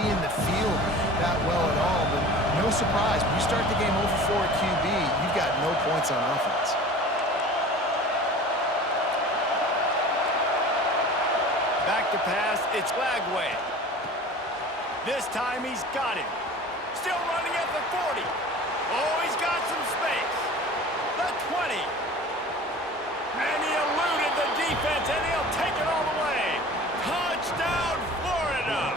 seeing the field that well at all, but no surprise. When you start the game 0 for 4 at QB, you've got no points on offense. Back to pass, it's Lagway. This time he's got it. Still running at the 40. Oh, he's got some space. The 20. And he eluded the defense, and he'll take it all the way. Touchdown, Florida!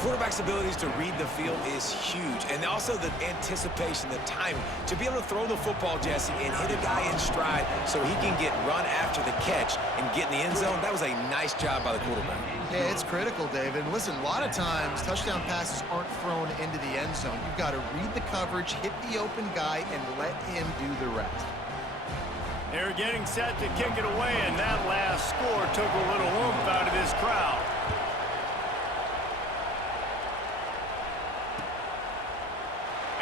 Quarterback's abilities to read the field is huge, and also the anticipation, the timing. To be able to throw the football, Jesse, and hit a guy in stride so he can get run after the catch and get in the end zone, that was a nice job by the quarterback. Yeah, it's critical, David. Listen, a lot of times touchdown passes aren't thrown into the end zone. You've got to read the coverage, hit the open guy, and let him do the rest. They're getting set to kick it away, and that last score took a little oomph out of this crowd.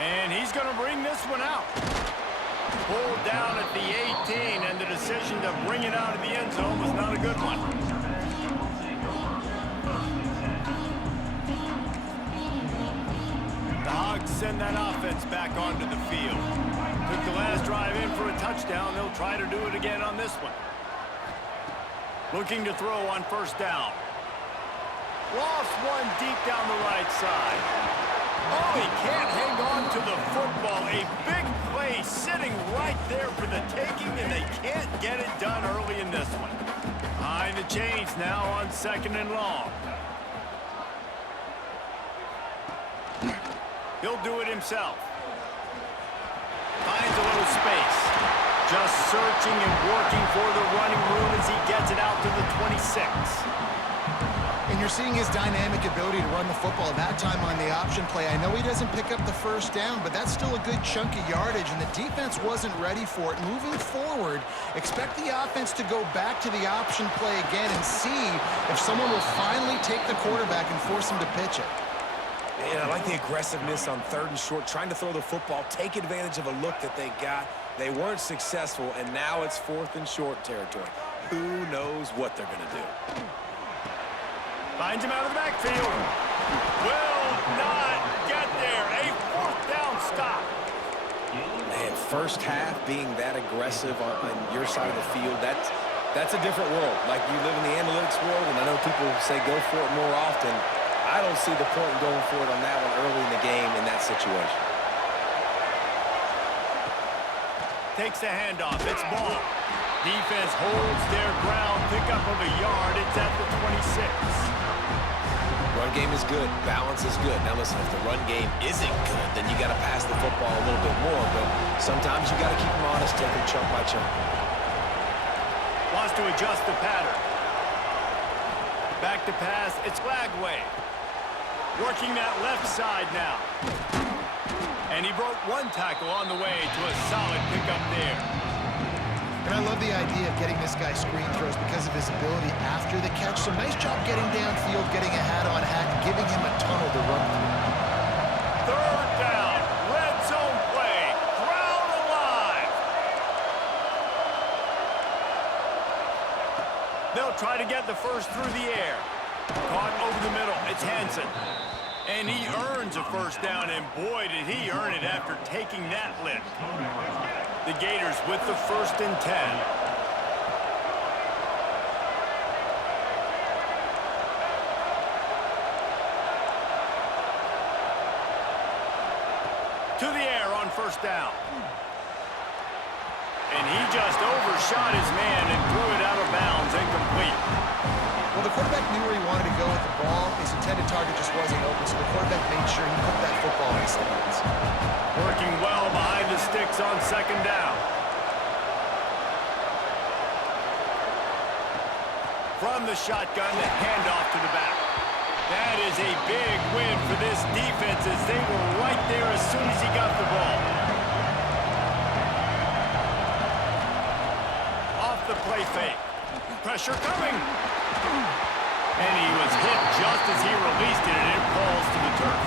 And he's going to bring this one out. Pulled down at the 18, and the decision to bring it out of the end zone was not a good one. The Hogs send that offense back onto the field. Took the last drive in for a touchdown. They'll try to do it again on this one. Looking to throw on first down. Lost one deep down the right side. Oh, he can't hang on to the football. A big play sitting right there for the taking, and they can't get it done early in this one. Behind the chains now on 2nd and long. He'll do it himself. Finds a little space. Just searching and working for the running room as he gets it out to the 26. And you're seeing his dynamic ability to run the football. That time on the option play, I know he doesn't pick up the first down, but that's still a good chunk of yardage, and the defense wasn't ready for it. Moving forward, expect the offense to go back to the option play again and see if someone will finally take the quarterback and force him to pitch it. Yeah, I like the aggressiveness on 3rd and short, trying to throw the football, take advantage of a look that they got. They weren't successful, and now it's 4th and short territory. Who knows what they're going to do? Finds him out of the backfield. Will not get there. A 4th down stop. Man, first half being that aggressive on your side of the field, that's a different world. Like, you live in the analytics world, and I know people say go for it more often. I don't see the point in going for it on that one early in the game in that situation. Takes the handoff. It's ball. Defense holds their ground. Pickup of a yard. It's at the 26. Run game is good. Balance is good. Now listen, if the run game isn't good, then you got to pass the football a little bit more. But sometimes you got to keep them honest, take them chunk by chunk. Wants to adjust the pattern. Back to pass. It's Lagway. Working that left side now. And he broke one tackle on the way to a solid pickup there. And I love the idea of getting this guy screen throws because of his ability after the catch. So nice job getting downfield, getting a hat-on-hat, and giving him a tunnel to run through. 3rd down. Red zone play. Crowd alive. They'll try to get the first through the air. Caught over the middle. It's Hansen. And he earns a first down, and boy, did he earn it after taking that lift. The Gators with the 1st and 10. To the air on first down. And he just overshot his man and threw it out of bounds, incomplete. Well, the quarterback knew where he wanted to go with the ball. His intended target just wasn't open, so the quarterback made sure he put that football in his hands. Working well behind the sticks on 2nd down. From the shotgun, the handoff to the back. That is a big win for this defense as they were right there as soon as he got the ball. Off the play fake. Pressure coming. And he was hit just as he released it, and it falls to the turf.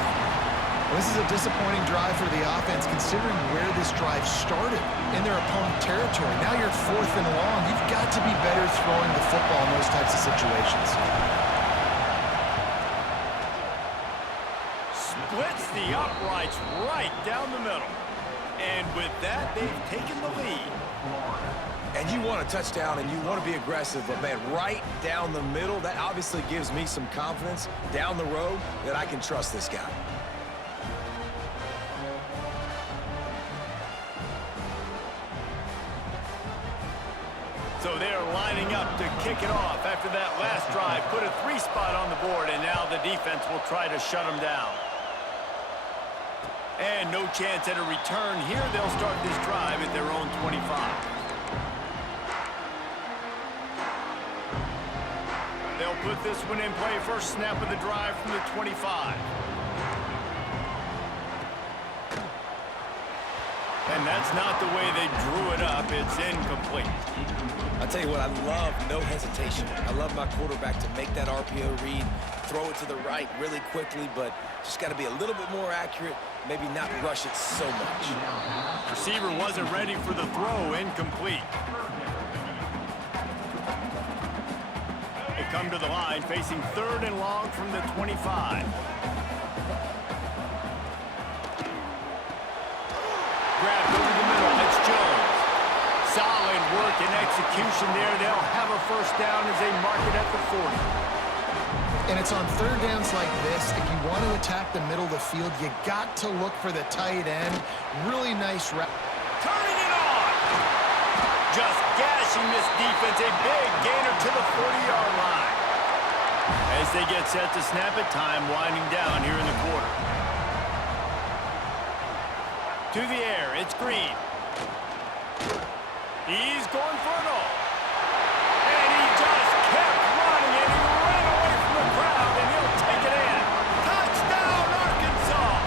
Well, this is a disappointing drive for the offense, considering where this drive started in their opponent territory. Now you're 4th and long. You've got to be better throwing the football in those types of situations. splits the uprights right down the middle. And with that, they've taken the lead. And you want a touchdown and you want to be aggressive, but man, right down the middle, that obviously gives me some confidence down the road that I can trust this guy. So they're lining up to kick it off after that last drive. Put a 3-spot on the board, and now the defense will try to shut them down. And no chance at a return here. They'll start this drive at their own 25. They'll put this one in play. First snap of the drive from the 25. And that's not the way they drew it up. It's incomplete. I'll tell you what, I love no hesitation. I love my quarterback to make that RPO read, throw it to the right really quickly, but just got to be a little bit more accurate, maybe not rush it so much. Receiver wasn't ready for the throw. Incomplete. They come to the line, facing 3rd and long from the 25. Grabbed over the middle. It's Jones. Solid work and execution there. They'll have a first down as they mark it at the 40. And it's on 3rd downs like this. If you want to attack the middle of the field, you got to look for the tight end. Really nice route. Turning it on. Just gashing this defense. A big gainer to the 40-yard line. As they get set to snap it, time winding down here in the quarter. To the air, it's Green. He's going for it all. And he just kept running, and he ran away from the crowd, and he'll take it in. Touchdown, Arkansas!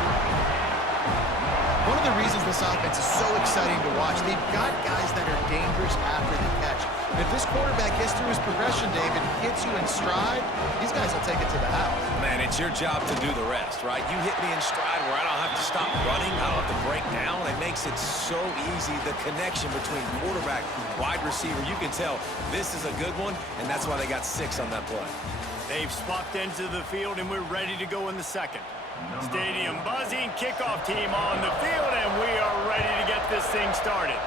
One of the reasons this offense is so exciting to watch, they've got guys that are dangerous after the catch. And if this quarterback gets through his progression, David, hits you in stride, these guys will take it to the house. Man, it's your job to do the rest, right? You hit me in stride where I don't have to stop running, I don't have to break down. It makes it so easy, the connection between quarterback, wide receiver. You can tell this is a good one, and that's why they got 6 on that play. They've swapped into the field, and we're ready to go in the second. Stadium buzzing, kickoff team on the field, and we are ready to get this thing started.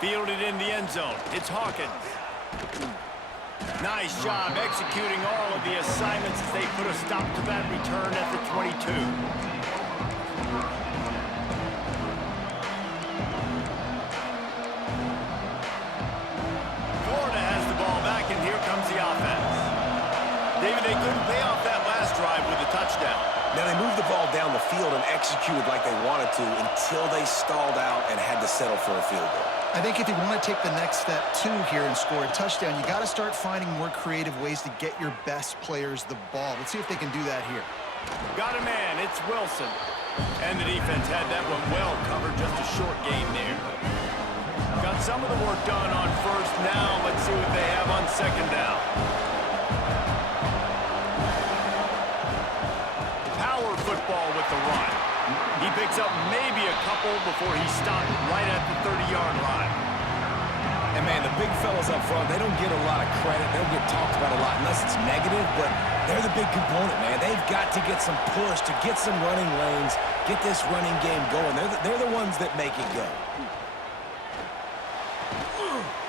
Fielded in the end zone. It's Hawkins. Nice job executing all of the assignments as they put a stop to that return at the 22. Florida has the ball back, and here comes the offense. David, they couldn't pay off that last drive with a touchdown. Now, they moved the ball down the field and executed like they wanted to until they stalled out and had to settle for a field goal. I think if you want to take the next step, too, here and score a touchdown, you got to start finding more creative ways to get your best players the ball. Let's see if they can do that here. Got a man. It's Wilson. And the defense had that one well covered. Just a short gain there. Got some of the work done on first. Now let's see what they have on second down. Power football with the run. He picks up maybe a couple before he stopped right at the 30-yard line. And, man, the big fellas up front, they don't get a lot of credit. They don't get talked about a lot unless it's negative, but they're the big component, man. They've got to get some push, to get some running lanes, get this running game going. They're the ones that make it go.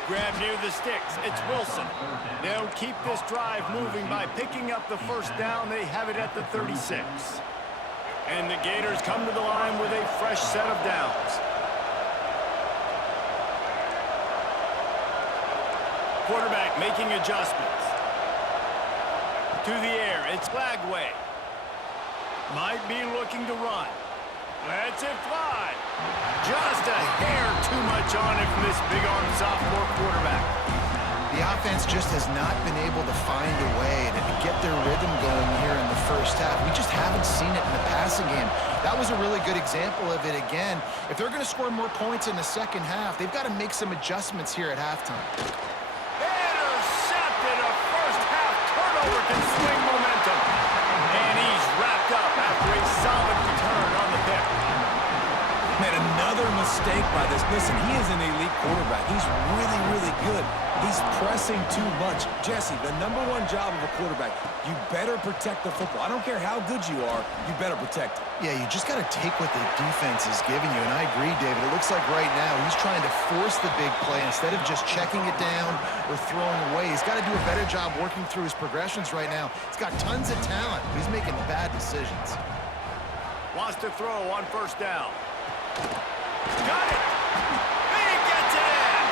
Grab near the sticks. It's Wilson. They'll keep this drive moving by picking up the first down. They have it at the 36. And the Gators come to the line with a fresh set of downs. Quarterback making adjustments. To the air, it's Lagway. Might be looking to run. Lets it fly. Just a hair too much on it from this big-arm sophomore quarterback. The offense just has not been able to find a way to get their rhythm going here in the first half. We just haven't seen it in the passing game. That was a really good example of it again. If they're going to score more points in the second half, they've got to make some adjustments here at halftime. Intercepted. A first-half turnover can swing momentum. And he's wrapped up after a solid return on the pick. Man, another mistake by this. Listen, he is an elite quarterback. He's really, really good. He's pressing too much. Jesse, the #1 job of a quarterback, you better protect the football. I don't care how good you are, you better protect it. Yeah, you just got to take what the defense is giving you, and I agree, David. It looks like right now he's trying to force the big play instead of just checking it down or throwing away. He's got to do a better job working through his progressions right now. He's got tons of talent, but he's making bad decisions. Wants to throw on first down. Got it! He gets it in!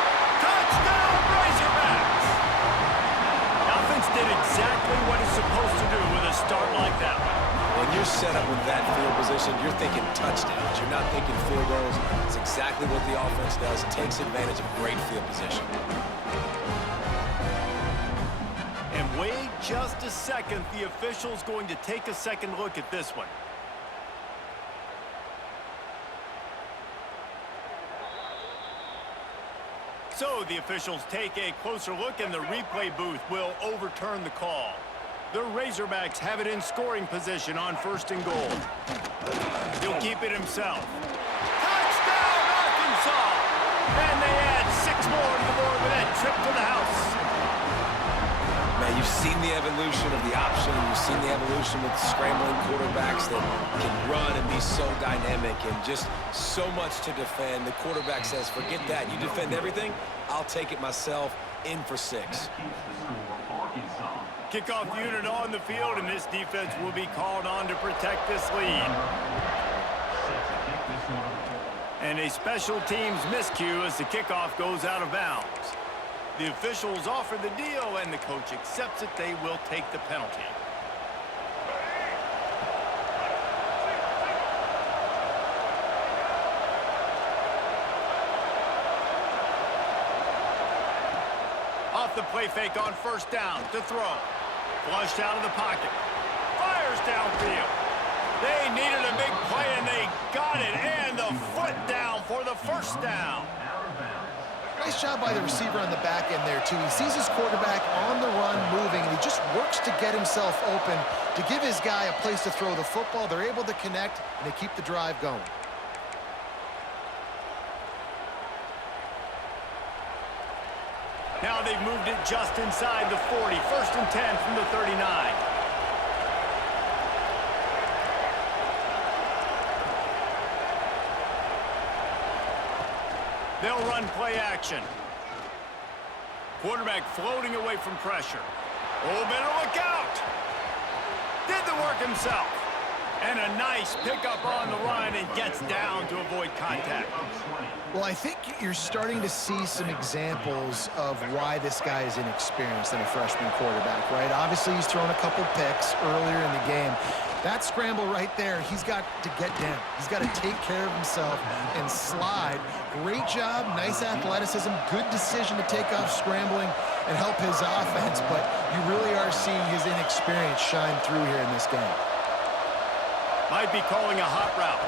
Touchdown, Razorbacks! Offense did exactly what it's supposed to do with a start like that one. When you're set up with that field position, you're thinking touchdowns. You're not thinking field goals. It's exactly what the offense does. It takes advantage of great field position. And wait just a second. The official's going to take a second look at this one. So the officials take a closer look, and the replay booth will overturn the call. The Razorbacks have it in scoring position on 1st and goal. He'll keep it himself. Touchdown, Arkansas! And they add 6 more to the board with that trip to the house. Man, you've seen the evolution of the option. You've seen the evolution with scrambling quarterbacks that can run and be so dynamic and just so much to defend. The quarterback says, forget that. You defend everything, I'll take it myself. In for 6. Kickoff unit on the field, and this defense will be called on to protect this lead. And a special teams miscue as the kickoff goes out of bounds. The officials offer the deal, and the coach accepts it. They will take the penalty. Off the play fake on first down to throw. Flushed out of the pocket. Fires downfield. They needed a big play, and they got it. And the foot down for the first down. Nice job by the receiver on the back end there, too. He sees his quarterback on the run moving, and he just works to get himself open to give his guy a place to throw the football. They're able to connect, and they keep the drive going. Now they've moved it just inside the 40. 1st and 10 from the 39. They'll run play action. Quarterback floating away from pressure. Oh, better look out. Did the work himself. And a nice pickup on the run, and gets down to avoid contact. Well, I think you're starting to see some examples of why this guy is inexperienced than a freshman quarterback, right? Obviously, he's thrown a couple picks earlier in the game. That scramble right there, he's got to get down. He's got to take care of himself and slide. Great job, nice athleticism, good decision to take off scrambling and help his offense, but you really are seeing his inexperience shine through here in this game. Might be calling a hot route.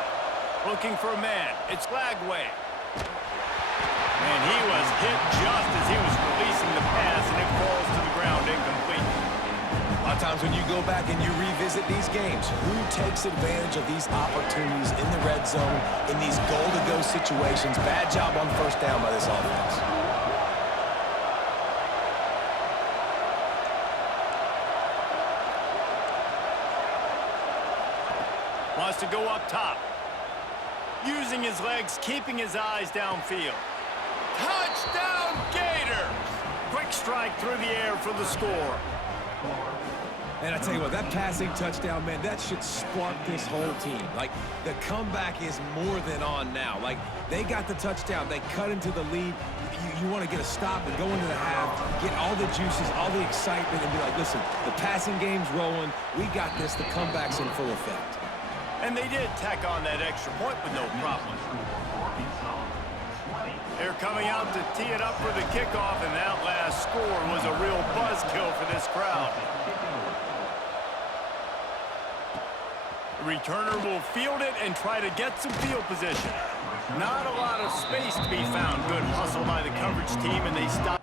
Looking for a man. It's Lagway. And he was hit just as he was releasing the pass, and it falls to the ground incomplete. A lot of times when you go back and you revisit these games, who takes advantage of these opportunities in the red zone, in these goal-to-go situations? Bad job on first down by this offense. Wants to go up top. Using his legs, keeping his eyes downfield. Touchdown, Gators! Quick strike through the air for the score. And I tell you what, that passing touchdown, man, that should spark this whole team. Like, the comeback is more than on now. Like, they got the touchdown. They cut into the lead. You want to get a stop and go into the half, get all the juices, all the excitement, and be like, listen, the passing game's rolling. We got this. The comeback's in full effect. And they did tack on that extra point with no problem. They're coming out to tee it up for the kickoff, and that last score was a real buzzkill for this crowd. The returner will field it and try to get some field position. Not a lot of space to be found. Good hustle by the coverage team, and they stop.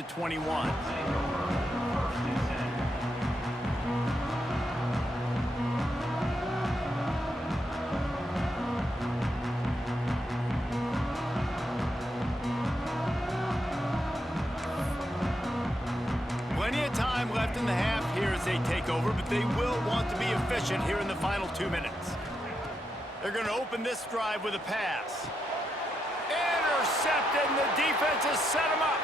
the 21. Plenty of time left in the half here as they take over, but they will want to be efficient here in the final 2 minutes. They're going to open this drive with a pass. Intercepted, and the defense has set him up.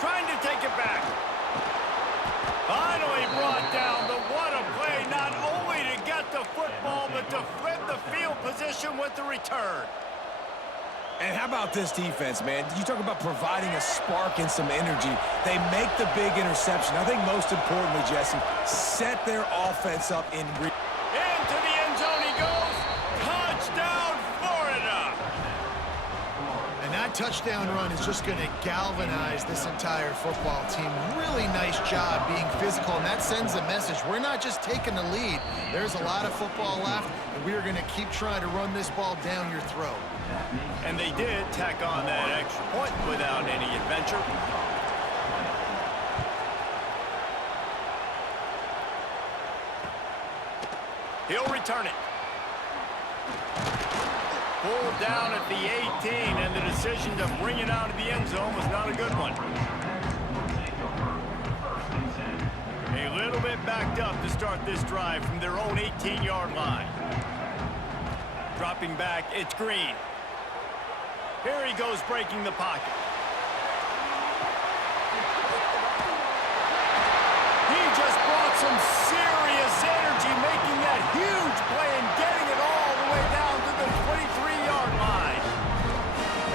Trying to take it back. Finally brought down, but what a play, not only to get the football, but to flip the field position with the return. And how about this defense, man? You talk about providing a spark and some energy. They make the big interception. I think most importantly, Jesse, set their offense up in... Into the end zone he goes. Touchdown, Florida! And that touchdown run is just going to galvanize this entire football team. Really nice job being physical, and that sends a message. We're not just taking the lead. There's a lot of football left, and we are going to keep trying to run this ball down your throat. And they did tack on that extra point without any adventure. He'll return it. Pulled down at the 18, and the decision to bring it out of the end zone was not a good one. A little bit backed up to start this drive from their own 18-yard line. Dropping back, it's Green. Here he goes, breaking the pocket. He just brought some serious energy, making that huge play and getting it all the way down to the 23-yard line.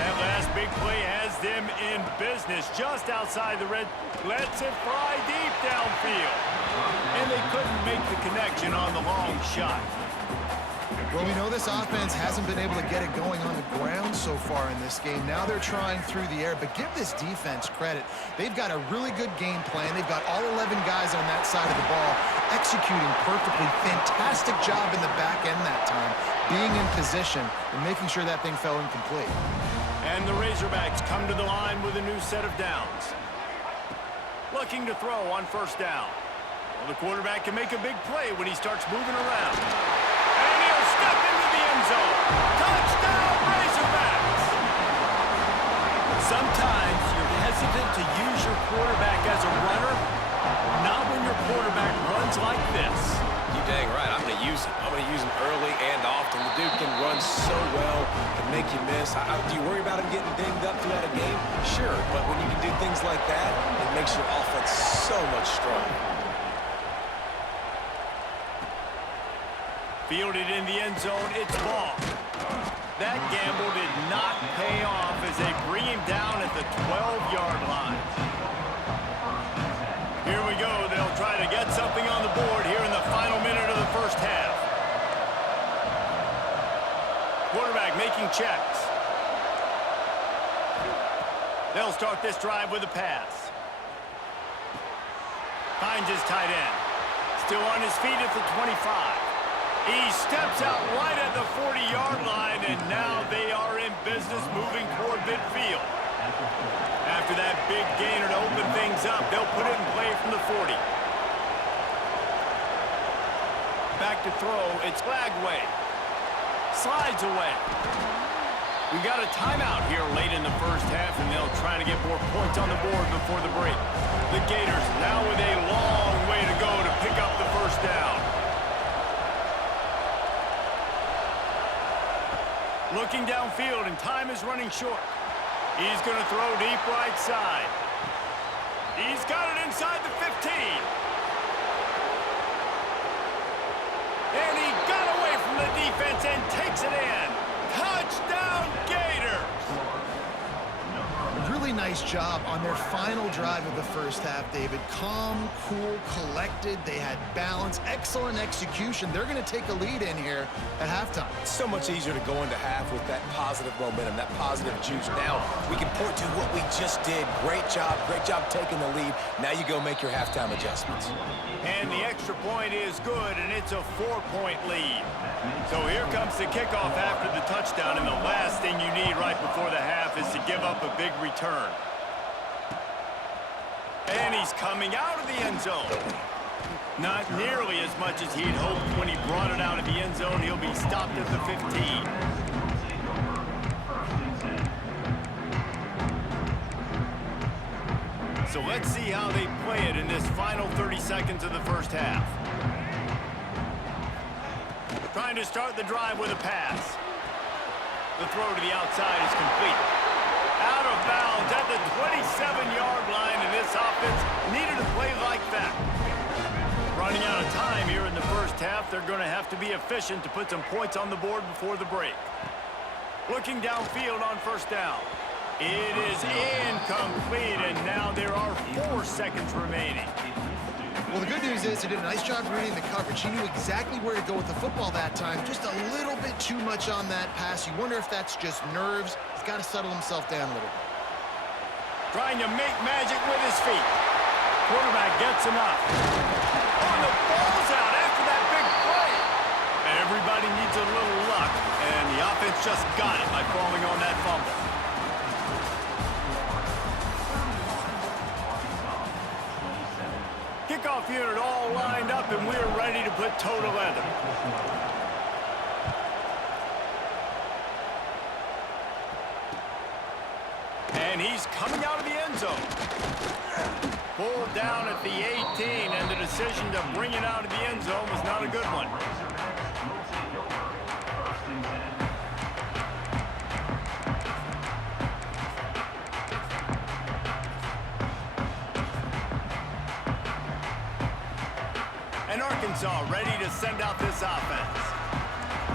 That last big play has them in business just outside the red. Lets it fly deep downfield. And they couldn't make the connection on the long shot. Well, we know this offense hasn't been able to get it going on the ground so far in this game. Now they're trying through the air, but give this defense credit. They've got a really good game plan. They've got all 11 guys on that side of the ball executing perfectly. Fantastic job in the back end that time, being in position and making sure that thing fell incomplete. And the Razorbacks come to the line with a new set of downs. Looking to throw on first down. Well, the quarterback can make a big play when he starts moving around. And he'll step into the end zone. Touchdown, Razorbacks! Sometimes you're hesitant to use your quarterback as a runner. Not when your quarterback runs like this. You're dang right. I'm going to use him. I'm going to use him early and often. The dude can run so well, can make you miss. Do you worry about him getting dinged up throughout a game? Sure, but when you can do things like that, it makes your offense so much stronger. Fielded in the end zone, it's ball. That gamble did not pay off as they bring him down at the 12-yard line. Here we go. They'll try to get something on the board here in the final minute of the first half. Quarterback making checks. They'll start this drive with a pass. Finds his tight end. Still on his feet at the 25. He steps out right at the 40-yard line, and now they are in business moving toward midfield. After that big gainer to open things up, they'll put it in play from the 40. Back to throw, it's Flagway. Slides away. We got a timeout here late in the first half, and they'll try to get more points on the board before the break. The Gators now with a long way to go to pick up the first down. Looking downfield, and time is running short. He's going to throw deep right side. He's got it inside the 15. And he got away from the defense and takes it in. Touchdown, Gators! Really nice job on their final drive of the first half, David. Calm, cool, collected. They had balance, excellent execution. They're going to take a lead in here at halftime. It's so much easier to go into half with that positive momentum, that positive juice. Now we can point to what we just did. Great job taking the lead. Now you go make your halftime adjustments. And the extra point is good, and it's a 4-point lead. So here comes the kickoff after the touchdown, and the last thing you need right before the half is to give up a big return. And he's coming out of the end zone. Not nearly as much as he'd hoped when he brought it out of the end zone. He'll be stopped at the 15. So let's see how they play it in this final 30 seconds of the first half. Trying to start the drive with a pass. The throw to the outside is complete. Out of bounds at the 27-yard line, and this offense needed a play like that. Running out of time here in the first half, they're going to have to be efficient to put some points on the board before the break. Looking downfield on first down. It is incomplete, and now there are 4 seconds remaining. Well, the good news is he did a nice job reading the coverage. He knew exactly where to go with the football that time. Just a little bit too much on that pass. You wonder if that's just nerves. He's got to settle himself down a little bit. Trying to make magic with his feet. Quarterback gets enough. Oh, the ball's out after that big play. Everybody needs a little luck, and the offense just got it by falling on that fumble. Kickoff unit all lined up, and we're ready to put toe to leather. And he's coming out of the end zone. Pulled down at the 18, and the decision to bring it out of the end zone was not a good one. And Arkansas ready to send out this offense.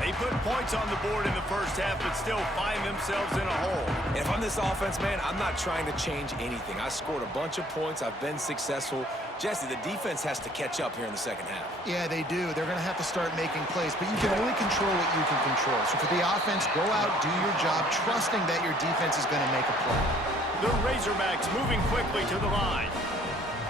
They put points on the board in the first half, but still find themselves in a hole. And if I'm this offense, man, I'm not trying to change anything. I scored a bunch of points. I've been successful. Jesse, the defense has to catch up here in the second half. Yeah, they do. They're going to have to start making plays, but you can only control what you can control. So for the offense, go out, do your job, trusting that your defense is going to make a play. The Razorbacks moving quickly to the line.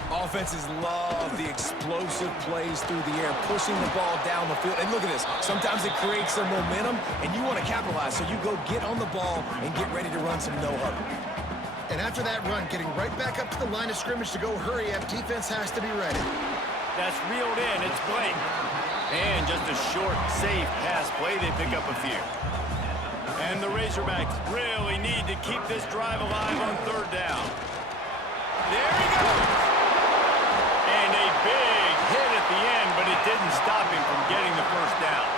Offenses love the explosive plays through the air, pushing the ball down the field. And look at this. Sometimes it creates some momentum, and you want to capitalize. So you go get on the ball and get ready to run some no-huddle. And after that run, getting right back up to the line of scrimmage to go hurry up, defense has to be ready. That's reeled in. It's Blake. And just a short, safe pass play. They pick up a few. And the Razorbacks really need to keep this drive alive on third down. There he goes. And a big hit at the end, but it didn't stop him from getting the first down.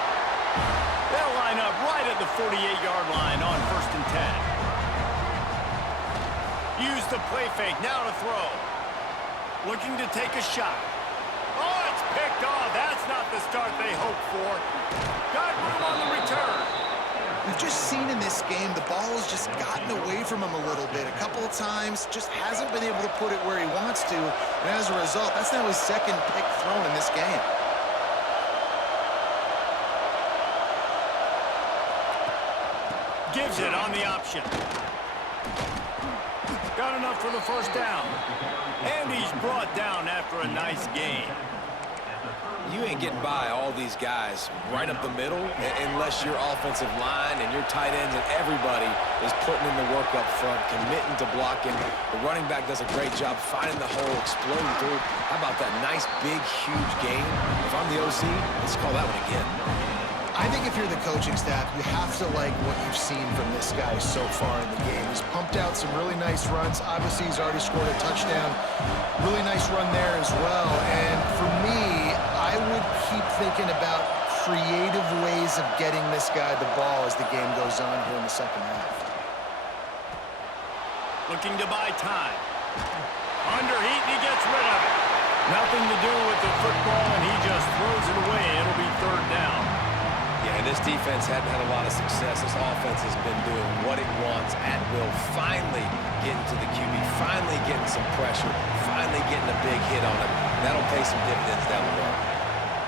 They'll line up right at the 48-yard line on 1st and 10. Use the play fake, now to throw. Looking to take a shot. Oh, it's picked off. That's not the start they hoped for. Got room on the return. We've just seen in this game the ball has just gotten away from him a little bit. A couple of times, just hasn't been able to put it where he wants to. And as a result, that's now his second pick thrown in this game. Gives it on the option. Got enough for the first down. And he's brought down after a nice gain. You ain't getting by all these guys right up the middle unless your offensive line and your tight ends and everybody is putting in the work up front, committing to blocking. The running back does a great job finding the hole, exploding through. How about that nice, big, huge gain? If I'm the OC, let's call that one again. I think if you're the coaching staff, you have to like what you've seen from this guy so far in the game. He's pumped out some really nice runs. Obviously, he's already scored a touchdown. Really nice run there as well. And for me, I would keep thinking about creative ways of getting this guy the ball as the game goes on here in the second half. Looking to buy time. Under heat, and he gets rid of it. Nothing to do with the football, and he just throws it away. It'll be third down. Yeah, and this defense hadn't had a lot of success. This offense has been doing what it wants at will. Finally getting to the QB, finally getting some pressure, finally getting a big hit on him. That'll pay some dividends down the road.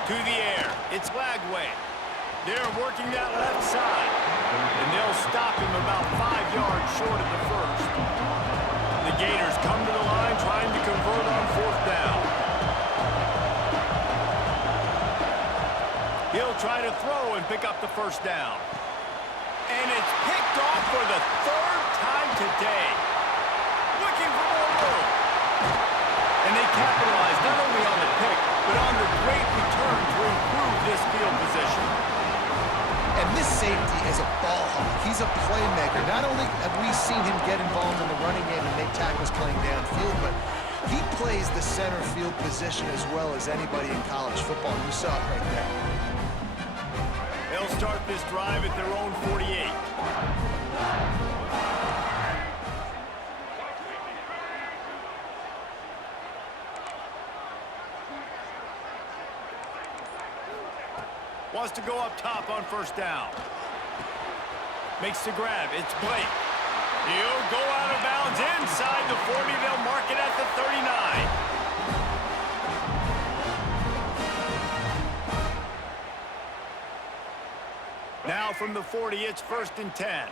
To the air, it's Lagway. They're working that left side, and they'll stop him about 5 yards short of the first. The Gators come to the line trying to convert on fourth down. He'll try to throw and pick up the first down. And it's picked off for the third time today. Looking for more room. He's a playmaker. Not only have we seen him get involved in the running game and make tackles playing downfield, but he plays the center field position as well as anybody in college football. You saw it right there. They'll start this drive at their own 48. Wants to go up top on first down. Makes the grab. It's Blake. He'll go out of bounds inside the 40. They'll mark it at the 39. Now from the 40, it's 1st and 10.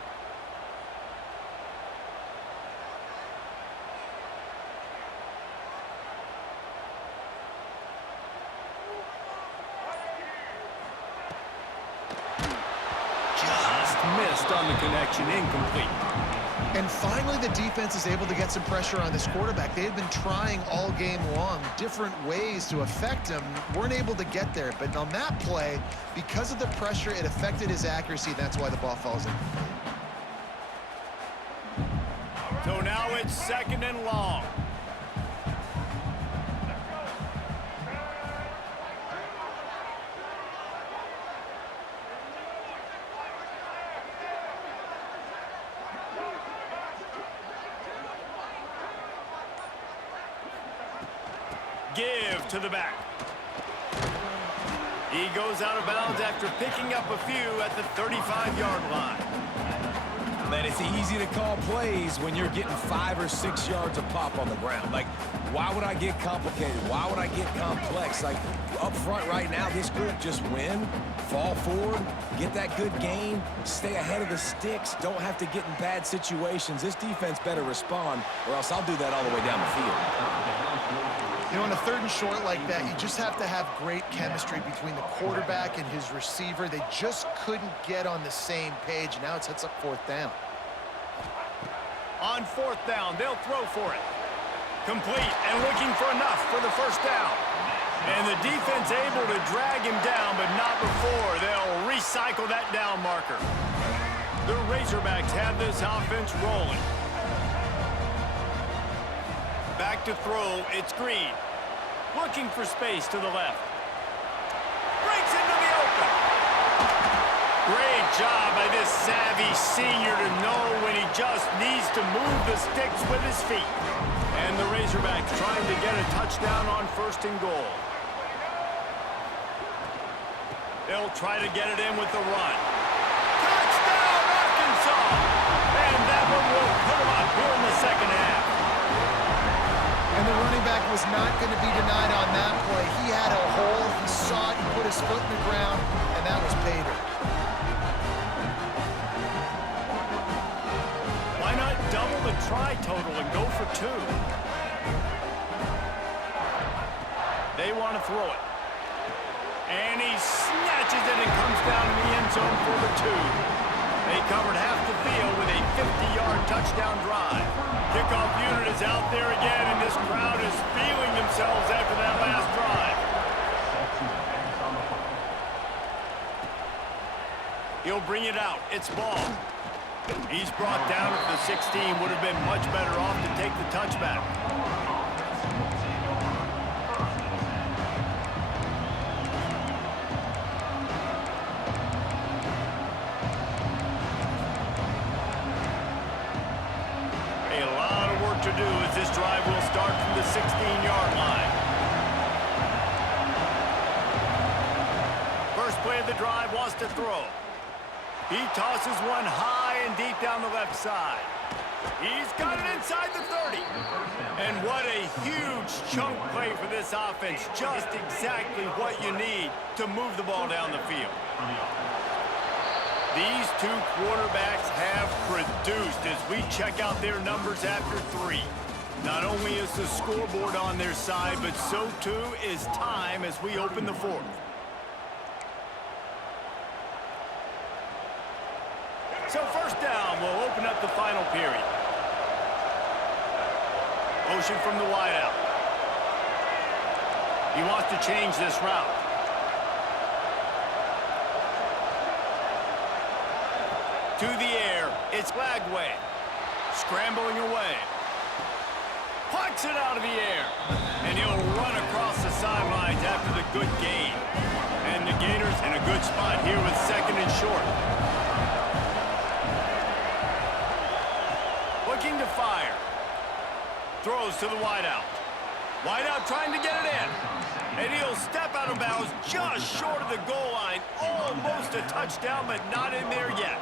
Missed on the connection, incomplete. And finally, the defense is able to get some pressure on this quarterback. They had been trying all game long, different ways to affect him. Weren't able to get there, but on that play, because of the pressure, it affected his accuracy. That's why the ball falls incomplete. So now it's 2nd and long. Give to the back. He goes out of bounds after picking up a few at the 35-yard line. Man, it's easy to call plays when you're getting 5 or 6 yards of pop on the ground. Like, why would I get complicated? Why would I get complex? Like, up front right now, this group just win, fall forward, get that good gain, stay ahead of the sticks, don't have to get in bad situations. This defense better respond, or else I'll do that all the way down the field. You know, on a 3rd and short like that, you just have to have great chemistry between the quarterback and his receiver. They just couldn't get on the same page. Now it sets up 4th down. On 4th down, they'll throw for it. Complete and looking for enough for the 1st down. And the defense able to drag him down, but not before they'll recycle that down marker. The Razorbacks have this offense rolling. Back to throw, it's Green. Looking for space to the left. Breaks into the open. Great job by this savvy senior to know when he just needs to move the sticks with his feet. And the Razorbacks trying to get a touchdown on 1st and goal. They'll try to get it in with the run. Touchdown, Arkansas! And that one will put them up here in the 2nd half. And the running back was not going to be denied on that play. He had a hole, he saw it, he put his foot in the ground, and that was pay dirt. Why not double the try total and go for 2? They want to throw it. And he snatches it and comes down in the end zone for the 2. They covered half the field with a 50-yard touchdown drive. Kickoff unit is out there again, and this crowd is feeling themselves after that last drive. He'll bring it out. It's ball. He's brought down at the 16. Would have been much better off to take the touchback. To do as this drive will start from the 16-yard line. First play of the drive wants to throw. He tosses one high and deep down the left side. He's got it inside the 30. And what a huge chunk play for this offense. Just exactly what you need to move the ball down the field. These 2 quarterbacks have produced as we check out their numbers after 3. Not only is the scoreboard on their side, but so too is time as we open the 4th. So 1st down will open up the final period. Motion from the wideout. He wants to change this route. to the air. It's Lagway. Scrambling away. Pucks it out of the air. And he'll run across the sidelines after the good gain. And the Gators in a good spot here with second and short. Looking to fire. Throws to the wideout. Wideout trying to get it in. And he'll step out of bounds just short of the goal line. Almost a touchdown, but not in there yet.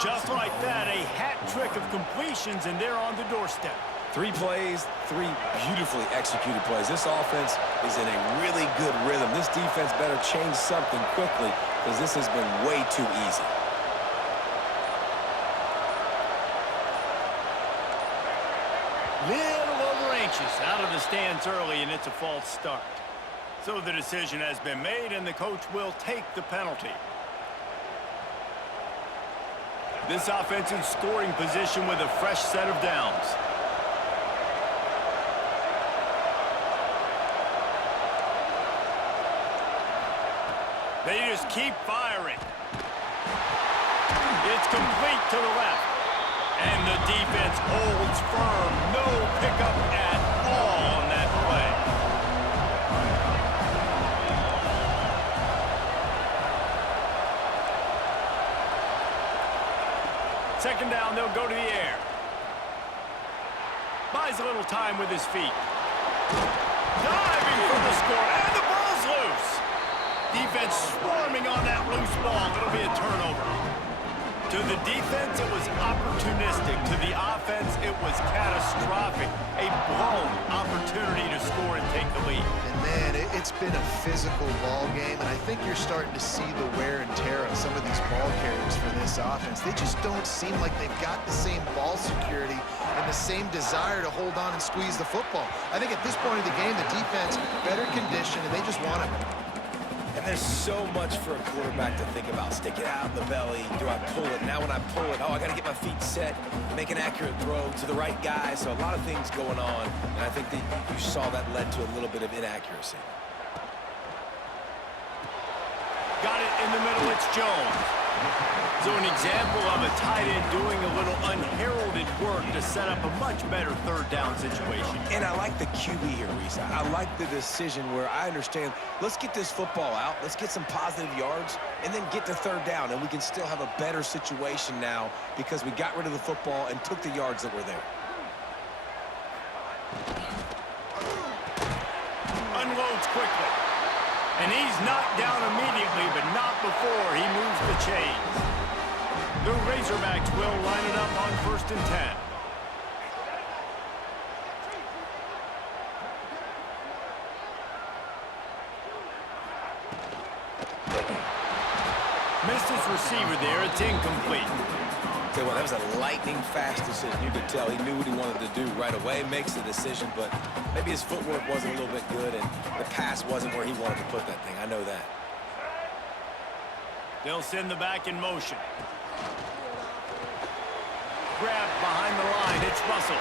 Just like that, a hat trick of completions, and they're on the doorstep. 3 plays, 3 beautifully executed plays. This offense is in a really good rhythm. This defense better change something quickly because this has been way too easy. Little over anxious out of the stands early, and it's a false start. So the decision has been made, and the coach will take the penalty. This offense in scoring position with a fresh set of downs. They just keep firing. It's complete to the left. And the defense holds firm. No pickup at all on that play. Second down, they'll go to the air. Buys a little time with his feet. Diving for the score, and the ball's loose. Defense swarming on that loose ball. It'll be a turnover. To the defense, it was opportunistic. To the offense, it was catastrophic. A blown opportunity to score and take the lead. And man, it's been a physical ball game, and I think you're starting to see the wear and tear of some of these ball carriers for this offense. They just don't seem like they've got the same ball security and the same desire to hold on and squeeze the football. I think at this point of the game, the defense better conditioned, and they just want it. And there's so much for a quarterback to think about. Stick it out in the belly. Do I pull it? Now when I pull it, oh, I got to get my feet set, make an accurate throw to the right guy. So a lot of things going on, and I think that you saw that led to a little bit of inaccuracy. Got it in the middle. It's Jones. So an example of a tight end doing a little unheralded work to set up a much better third down situation. And I like the QB here, Reese. I like the decision where I understand, let's get this football out, let's get some positive yards, and then get to third down, and we can still have a better situation now because we got rid of the football and took the yards that were there. Unloads quickly. And he's knocked down immediately, but not before he moves the chains. The Razorbacks will line it up on 1st and 10. Missed his receiver there. It's incomplete. Okay, well, that was a lightning-fast decision. You could tell he knew what he wanted to do right away, makes the decision, but maybe his footwork wasn't a little bit good, and the pass wasn't where he wanted to put that thing. I know that. They'll send the back in motion. Grab behind the line. It's Russell.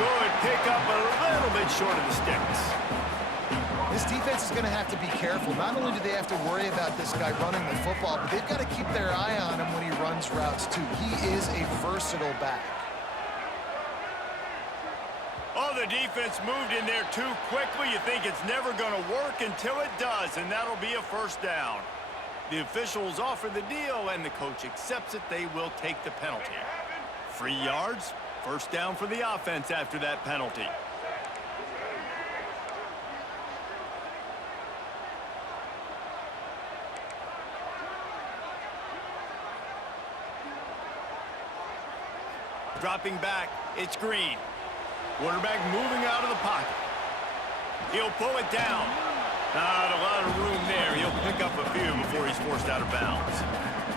Good pick up a little bit short of the sticks. This defense is going to have to be careful. Not only do they have to worry about this guy running the football, but they've got to keep their eye on him when he runs routes, too. He is a versatile back. Oh, the defense moved in there too quickly. You think it's never going to work until it does, and that'll be a first down. The officials offer the deal, and the coach accepts it. They will take the penalty. 3 yards, first down for the offense after that penalty. Dropping back, it's Green. Quarterback moving out of the pocket. He'll pull it down. Not a lot of room there. He'll pick up a few before he's forced out of bounds.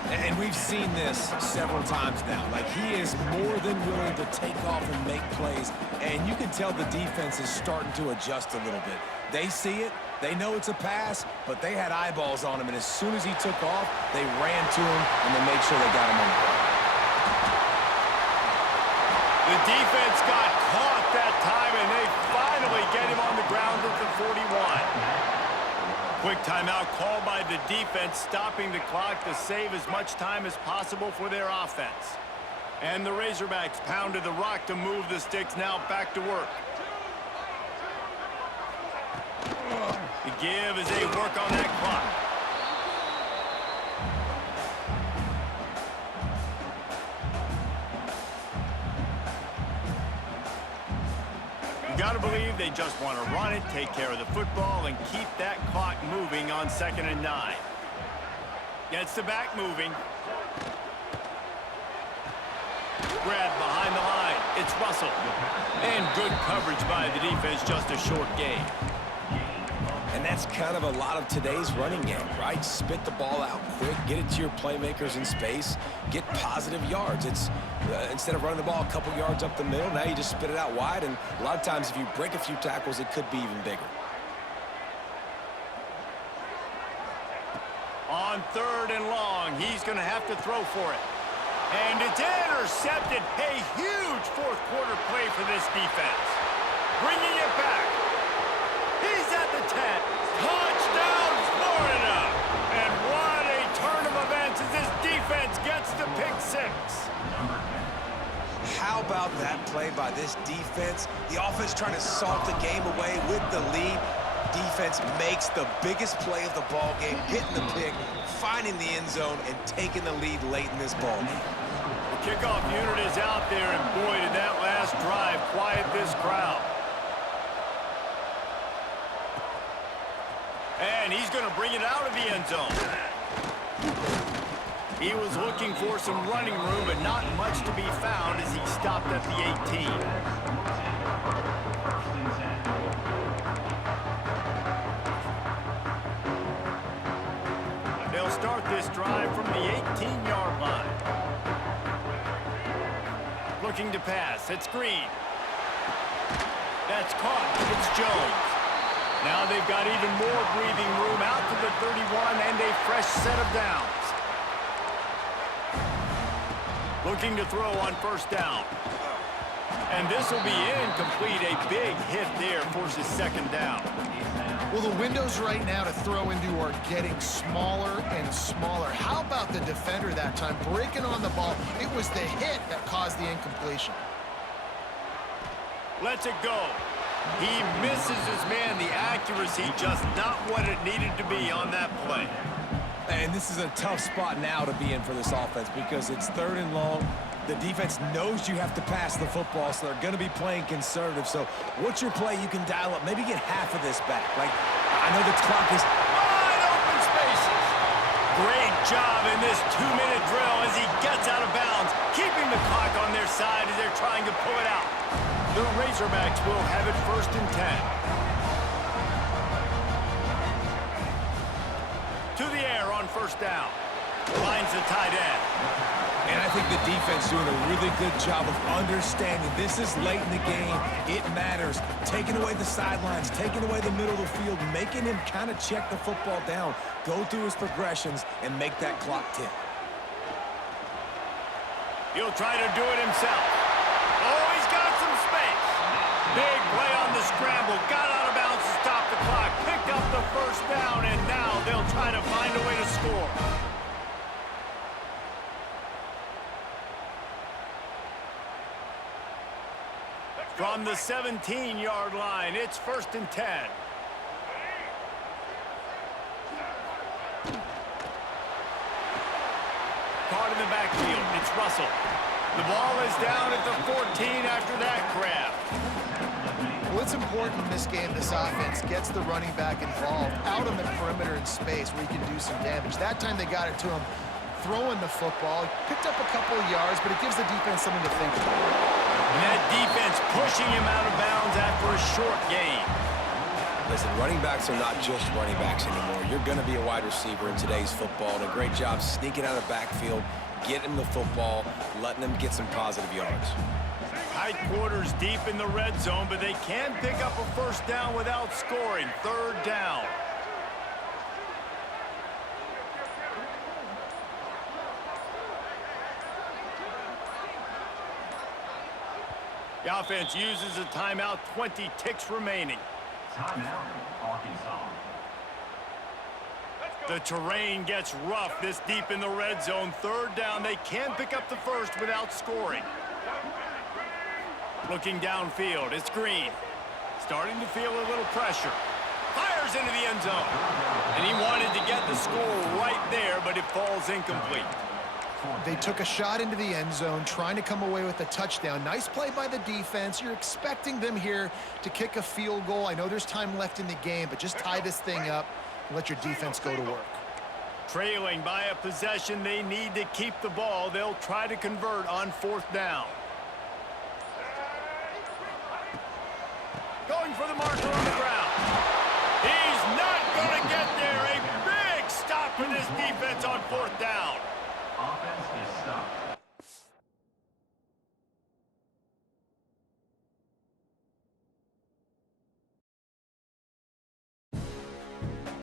And we've seen this several times now. Like, he is more than willing to take off and make plays. And you can tell the defense is starting to adjust a little bit. They see it. They know it's a pass, but they had eyeballs on him. And as soon as he took off, they ran to him, and they made sure they got him on the ground. The defense got caught that time, and they finally get him on the ground at the 41. Quick timeout called by the defense, stopping the clock to save as much time as possible for their offense. And the Razorbacks pounded the rock to move the sticks, now back to work. The give as they work on that clock. You got to believe they just want to run it, take care of the football, and keep that clock moving on 2nd and 9. Gets the back moving. Grab behind the line. It's Russell. And good coverage by the defense, just a short gain. And that's kind of a lot of today's running game, right? Spit the ball out quick, get it to your playmakers in space, get positive yards. It's instead of running the ball a couple yards up the middle, now you just spit it out wide, and a lot of times if you break a few tackles, it could be even bigger. On 3rd and long, he's going to have to throw for it. And it's intercepted. A huge fourth-quarter play for this defense. Bringing it back. He's at the 10. Touchdown, Florida! And what a turn of events as this defense gets the pick 6. How about that play by this defense? The offense trying to salt the game away with the lead. Defense makes the biggest play of the ball game, getting the pick, finding the end zone, and taking the lead late in this ball game. The kickoff unit is out there, and boy, did that last drive quiet this crowd. And he's going to bring it out of the end zone. He was looking for some running room, but not much to be found as he stopped at the 18. They'll start this drive from the 18-yard line. Looking to pass. It's Green. That's caught. It's Jones. Now they've got even more breathing room out to the 31 and a fresh set of downs. Looking to throw on 1st down. And this will be incomplete. A big hit there forces 2nd down. Well, the windows right now to throw into are getting smaller and smaller. How about the defender that time breaking on the ball? It was the hit that caused the incompletion. Lets it go. He misses his man. The accuracy just not what it needed to be on that play. And this is a tough spot now to be in for this offense because it's 3rd and long. The defense knows you have to pass the football, so they're going to be playing conservative. So what's your play you can dial up? Maybe get half of this back. Like, I know the clock is wide open spaces. Great job in this 2-minute drill as he gets out of bounds, keeping the clock on their side as they're trying to pull it out. The Razorbacks will have it 1st and 10. To the air on 1st down. Finds the tight end. And I think the defense doing a really good job of understanding this is late in the game. It matters. Taking away the sidelines, taking away the middle of the field, making him kind of check the football down, go through his progressions, and make that clock tick. He'll try to do it himself. Oh, he's got some space. Big play on the scramble. Got out of bounds to stop the clock. Picked up the 1st down, and now they'll try to find a way to score. From the 17-yard line, it's 1st and 10. Caught in the backfield. It's Russell. The ball is down at the 14 after that grab. Well, it's important in this game this offense gets the running back involved out on the perimeter in space where he can do some damage. That time they got it to him throwing the football. He picked up a couple of yards, but it gives the defense something to think about. And that defense pushing him out of bounds after a short gain. Listen, running backs are not just running backs anymore. You're going to be a wide receiver in today's football, and a great job sneaking out of the backfield, getting the football, letting them get some positive yards. Tight quarters deep in the red zone, but they can pick up a 1st down without scoring. 3rd down. The offense uses a timeout, 20 ticks remaining. Timeout, Arkansas. The terrain gets rough this deep in the red zone. Third down, they can't pick up the first without scoring. Looking downfield, it's Green. Starting to feel a little pressure. Fires into the end zone. And he wanted to get the score right there, but it falls incomplete. They took a shot into the end zone, trying to come away with a touchdown. Nice play by the defense. You're expecting them here to kick a field goal. I know there's time left in the game, but just tie this thing up and let your defense go to work. Trailing by a possession, they need to keep the ball. They'll try to convert on fourth down. Going for the marker on the ground.